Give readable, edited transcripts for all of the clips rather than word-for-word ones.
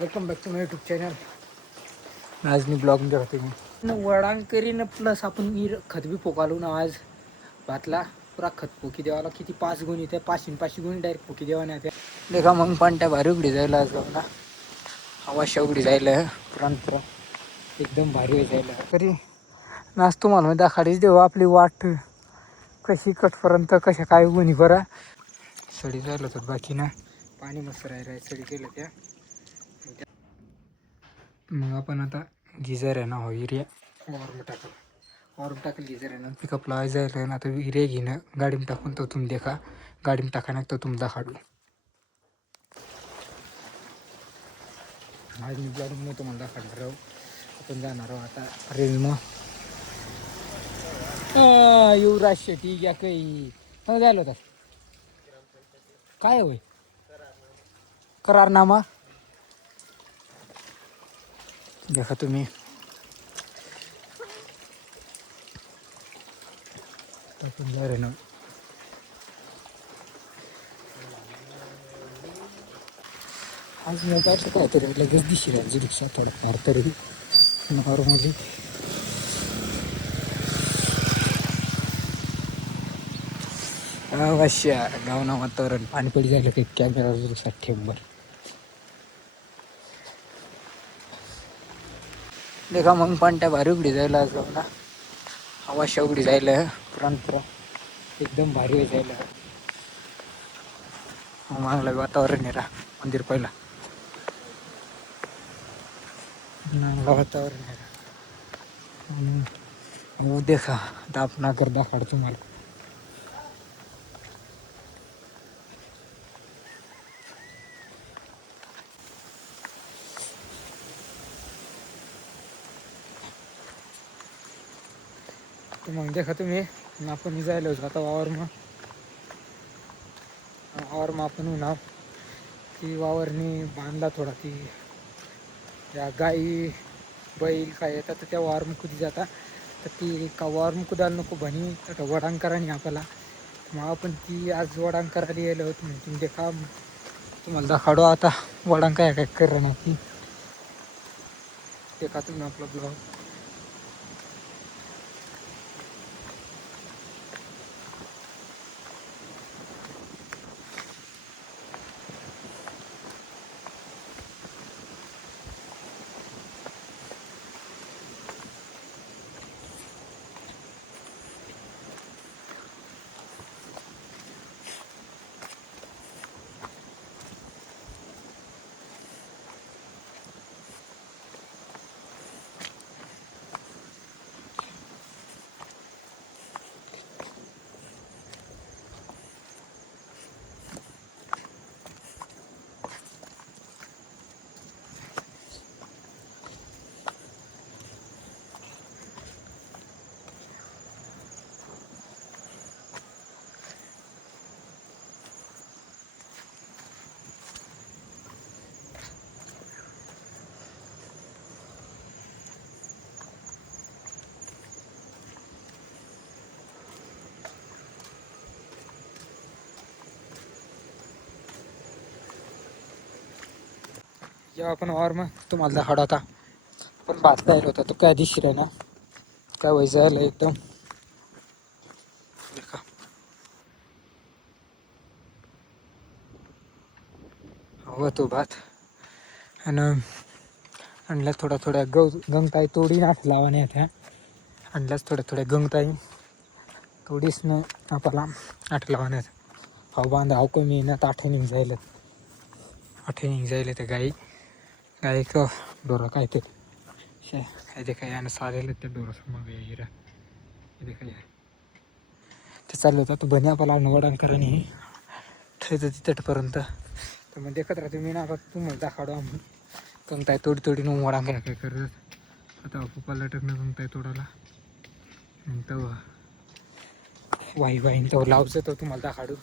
Welcome back to my YouTube channel. आज मी blog मध्ये राहते मी वडांकरीन प्लस आपण खत बी पोकालू ना. आज भातला पुरा खत पोकी देवाला किती 5 गुण येते. 5 गुण डायरेक्ट पोकी देवा नाही देखा. मग पण त्या भारी उघडी जायला आज जाऊ ना. हवा उघडी जायला पुरा एकदम भारी जायला तरी नाच तुम्हाला दाखाडीच देऊ आपली वाट कशी कटपर्यंत कशा काय गुणी बरा सडी जायला तर बाकी ना. पाणी मस्त राहायला सडी केलं त्या. मग आपण आता गिझर आहे ना हो युरिया वॉर्म टाकलं गिझर आहे ना पिकअपला जायला आहे ना. आता युरिया घेणं गाडीमध्ये टाकून तो तुम्ही देखा गाडीमध्ये टाका ना तो तुम्ही दाखाडू. आज मी ब्लॉग मी तुम्हाला दाखवणार आहो. आपण जाणार आहो आता रेंज मग युवराज शेट्टी या काही झालं होतं काय होय करारनामा देखा तुम्ही. टाकून जा रे ना. आज मी काय काहीतरी लगेच दिशी राहायची रिक्षा थोडा फार तरी नॉर्मली अवश्य गावना वातावरण पाणीपडी झालं काही कॅमेरा रिक्षा ठेंबर देखा. मग पण त्या भारी उघडी जायला आज जाऊ ना. हवा उघडी जायला पुरा एकदम भारी जायला. चांगलं वातावरण आहे रा. मंदिर पहिला चांगलं वातावरण आहे रा. देखा दाप नागर दाखवाड तुम्हाला. तर मग देखा तुम्ही आपण जायला होतो आता वावरमा आपण होणार ती वावरणी बांधला थोडा ती त्या गाई बैल काय येतात तर त्या वावरम कुदी जाता तर ती का वावरम कुदायला नको भणी तर वडांकरा नाही आपल्याला. मग आपण ती आज वडांकराला यायला होत म्हणून तुम्ही देखा तुम्हाला दाखवडो आता वडांका काय कर ना ती देखा तुम्ही आपला ब्लॉग. जेव्हा आपण वावरमा तुम्हाला दाखवडा होता पण भात राहिला होता तो काय दिसत आहे ना काय व्हायचं झालं एकदम देखा. हवा तो भात आणि आणल्या थोड्या गंगताई तोडी आठ लावाने ह्या आणल्याच थोड्या गंगताई तोडीच न आपल्याला आठ लावाने हाव बांधा हाव कमी ना तर 8 निघ जायला त्या गाई का डोरा काय ते काय यानं सारेल त्या डोरासमोर हिरा ते काय ते चाललं होतं तो बन्या आपला वडांकरांनी ठेवतं तिथपर्यंत. तर मग देखत राहते मी ना आता तुम्हाला दाखवतो आम्ही गंगताई तोडी वडांका काय करत आता पप्पाला टकणं गंगताई तोडाला तर वाईन तर लावचं तर तुम्हाला दाखवू.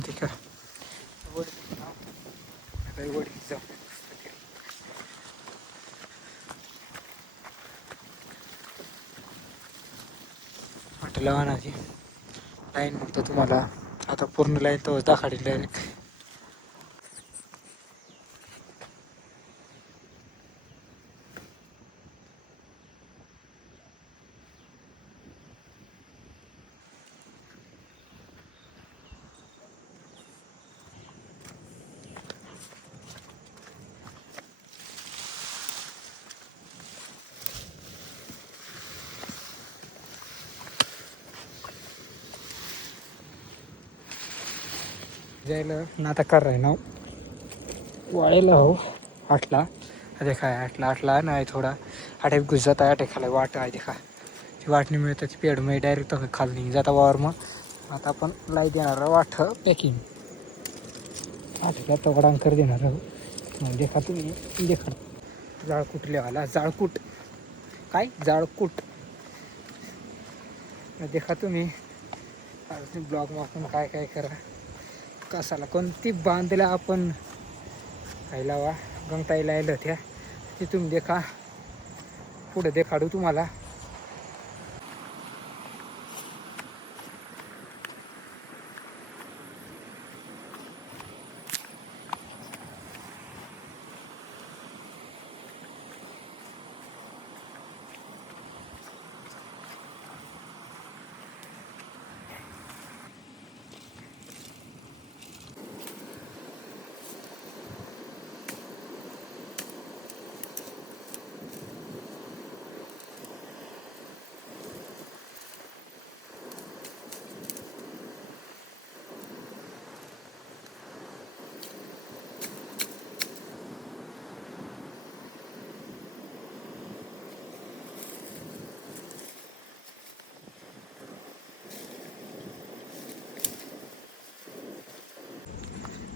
ते का वडी जाऊ म्हटलं वाहनाची लाईन म्हणतो तुम्हाला आता पूर्ण लाईन तो दाखाडी डायरेक्ट. जायला नाता कर रहे ना वाळेला हो आठला देखा आठला नाही थोडा आठे घुस जाता आठे खाला वाट आहे देखा ती वाट नाही मिळतं ती पेड मी डायरेक्ट खाली निघ जाता वावर मग आता आपण लाई देणार वाट पॅकिंग आठ तगडांग कर देणार मग देखा तुम्ही देखा जाळकूट लेवाला जाळकूट काय जाळकूट देखा तुम्ही ब्लॉग मागून काय काय करा कसाला कोणती बांधला आपण खायला वा गंगताईला आलं होत्या तिथून देखा पुढे देखाडू तुम्हाला.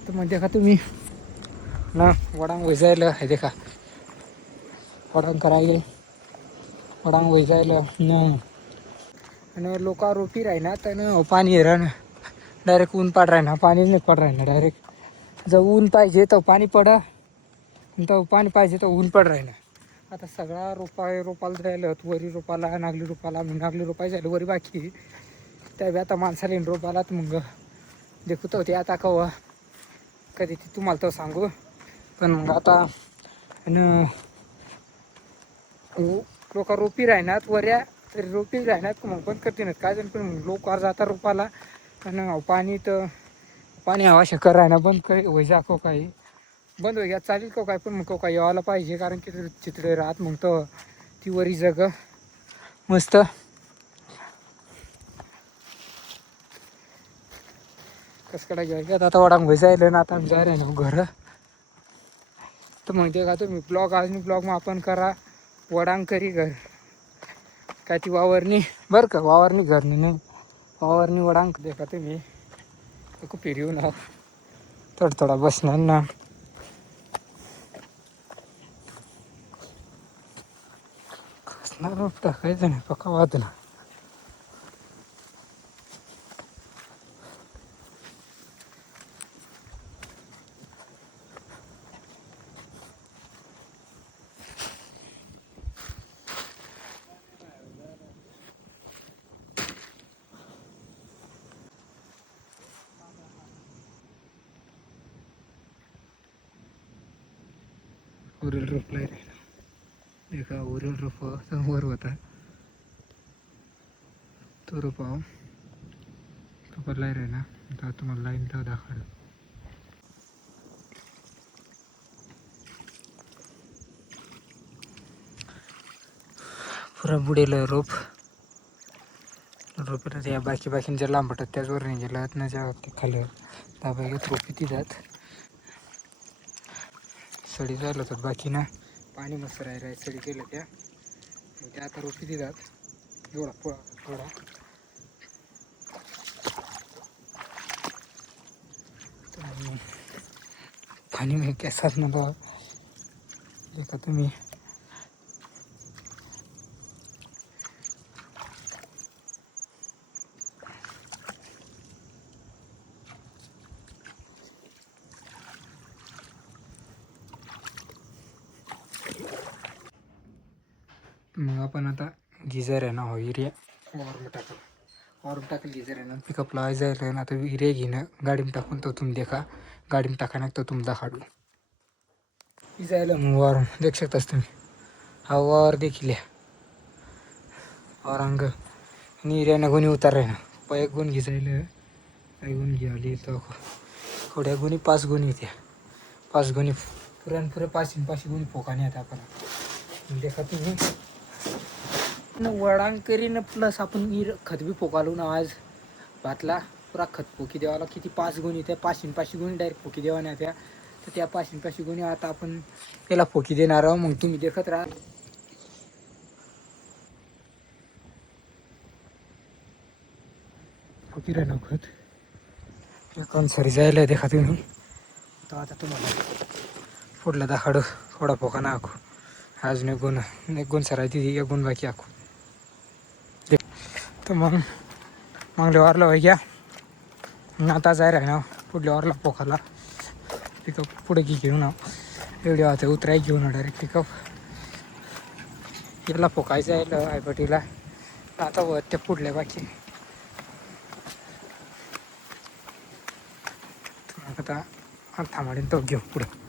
तर मग देखा तुम्ही ना वडांग वैजायला हे देखा वडांग करायला वडांग वैजायला न आणि लोक रोपी राहिना त्यानं पाणी राहणं डायरेक्ट ऊन पाड राहिना पाणीच नाही पड राहिना डायरेक्ट जर ऊन पाहिजे तर पाणी पडा तर पाणी पाहिजे तर ऊन पड राहिना. आता सगळा रोपाला राहिलं वरी रोपाला नागली रोपाला मग नागली रोपाय झालं वरी बाकी त्या आता माणसाला रोपाला तर मग देखत होते आता कवा कधी ते तुम्हाला तर सांगू पण मग आता लोक रोपी राहणार वऱ्या तरी रोपी राहणार मग बंद करते नाहीत काय जण पण लोक जाता रोपाला आणि पाणी तर पाणी आवश्यक राहणार बंद काही वैजा को काही बंद हो घ्या चालेल का काय पण मग काय यावायला पाहिजे कारण की चित्रे राहत मग तर ती वरी जग मस्त कसं कडा घ्यायचं आता वडांग जायला ना आता जाय रे ना घर तर मग ते का तुम्ही ब्लॉग आज ब्लॉग मग आपण करा वडांग करी घर काय ती वावरणी बरं का वावरणी घरनी नाही वावरणी वडांग देखा तुम्ही खूप फिरवू ना थोडा बसणार ना कसणार टाकायचं नाही पक्का वादला उरेल रोपला राहिला एका उरेल रोप वर होता तो रोपाव तो पडलाय राहिला आता तुम्हाला लाईन तर दाखवलं पुरा बुडेल रोप या बाकी जर लांब पडतात त्याचवर नाही गेला ना ज्या ते खाली त्या रोपी ती जात सडी झालं होतं बाकी ना पाणी मस्त राय सडी केलं त्या आता रोपी ती जात थोडा पाणी मी केसात ना बा देखा तुम्ही मग आपण आता गिझर आहे ना हो युरिया वारून टाकलं गिझर आहे ना पिकअप लावायला जायला आहे ना आता युरिया घेणं गाडीमध्ये टाकून तो तुम्ही देखा गाडीमध्ये टाका ना तो तुमचा हाडू जायला मग वारून देख शकतास तुम्ही हा वावर देखील आहे और अंग युरियानं गुणी उतार आहे ना एक गुण घिजायला काही गुण घ्यावली तर थोड्या गुणी 5 गुणी येत्या 5 गुणी पुरे 5 गुणी फोकाने आहेत आपण देखा तुम्ही वडांकरीनं प्लस आपण खत बी फोकालून आज भातला पुरा खत पोकी देवाला किती 5 गुणी त्या 5 गुणी डायरेक्ट फोकी देवा नाही त्या तर त्या 5 गुणी आता आपण त्याला फोकी देणार आहोत मग तुम्ही देखत राहा फोकी राहिलो खत कोण सरी जायला देखा तुम्ही तर आता तुम्हाला पुढला दाखाडू थोडा फोका ना आखू अजून एक गुण सराय तिथे एक गुण बाकी आखू तर मग मागल्या वारला व्हाय घ्या आता जाय राही ना पुढल्या वारला पोखाला पिकअप पुढे घेऊन ना एवढी आता उतराय घेऊन डायरेक्ट पिकअप याला फोकायचं आहे आयपटीला आता व त्या पुढल्या बाकी आता थांबाडीन तो घेऊ पुढं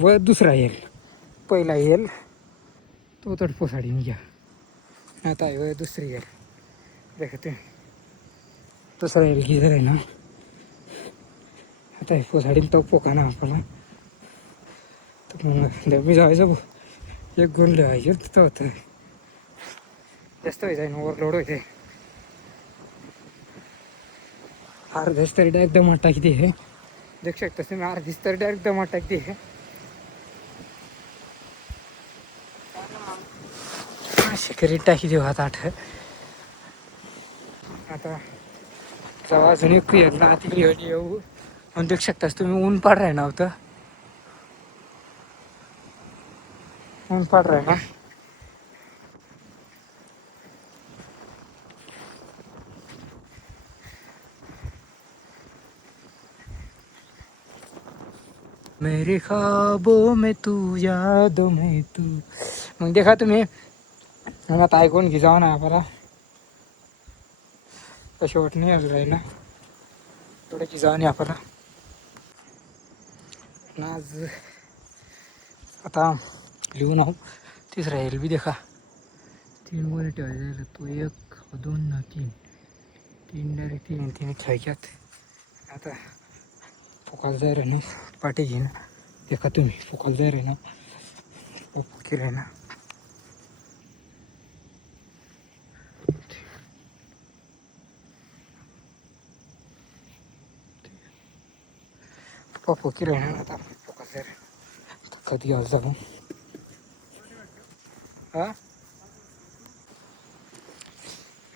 व दुसरा येईल पहिला येईल तो तडपोसाडीने घ्या आता व दुसरी येईल देखते दुसरा येईल गिझर आहे ना आता हे पोसाडीन तो पोका ना आपल्याला तर मग मी जायचं एक गुण लिहायचे तिथं होतं जास्त व्हायचं ना ओव्हरलोड होते अर्धीच तरी डायरेक्ट दमाट टाकते हे देख शकता तुम्ही अर्धीच तरी डायरेक्ट दमाट टाकते हे शिकरी टाकी देऊ आता आता जेव्हा अजून एक येईल ना आधी येऊ म्हणून देऊ शकतास तुम्ही ऊन पाड राही ना होतं ऊन पाड राही ना मेरे ख्वाबों में तू यादों में तू मग देखा तुम्ही मग आता ऐकून घे जाऊ ना आपल्याला कशी वाट नाही आलं राहिला थोडं की जाऊ नाही आपल्याला आज आता लिहून आहो तिसरा येईल बी देखा 3 गोळी ठेवायला तो 1 2 ना 3 डायरेक्ट 3 खेळक्यात आता फोकाल जाय रे ना पाठी घे ना देखा तुम्ही फोकाल जाय रे ना फोकी रे ना फोकी रे ना आता फोकाल जाय रे खत घ्यायला जाऊ हा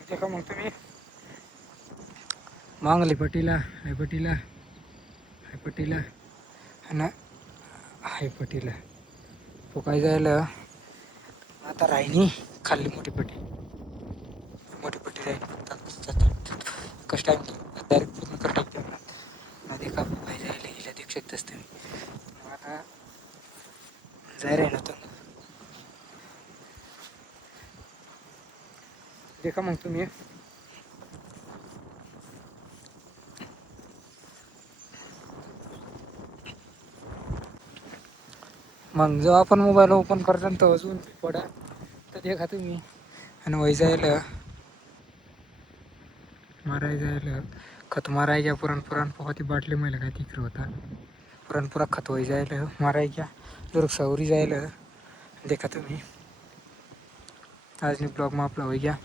देखा मग तुम्ही मांगली पट्टीला हायपट्टीला आणि हायपट्टीला फोकाय जायला आता राहिनी खाल्ली मोठी पट्टी राहील कष्ट डायरेक्ट पूर्ण कर टाकते नदी का फोकाय जायला गेला देऊ शकतास तुम्ही आता जाय राही ना तुम्ही देखा मग तुम्ही मग जेव्हा आपण मोबाईल ओपन करतो तर अजून पडा तर देखा तुम्ही आणि वय जायला माराय जायला खत माराय घ्या पुरण पोहाती बाटली महिला काय तिकडे होता पुरा खत वय जायला माराय घ्या जर सवरी जायला देखा तुम्ही आज ब्लॉग मग आपला वय घ्या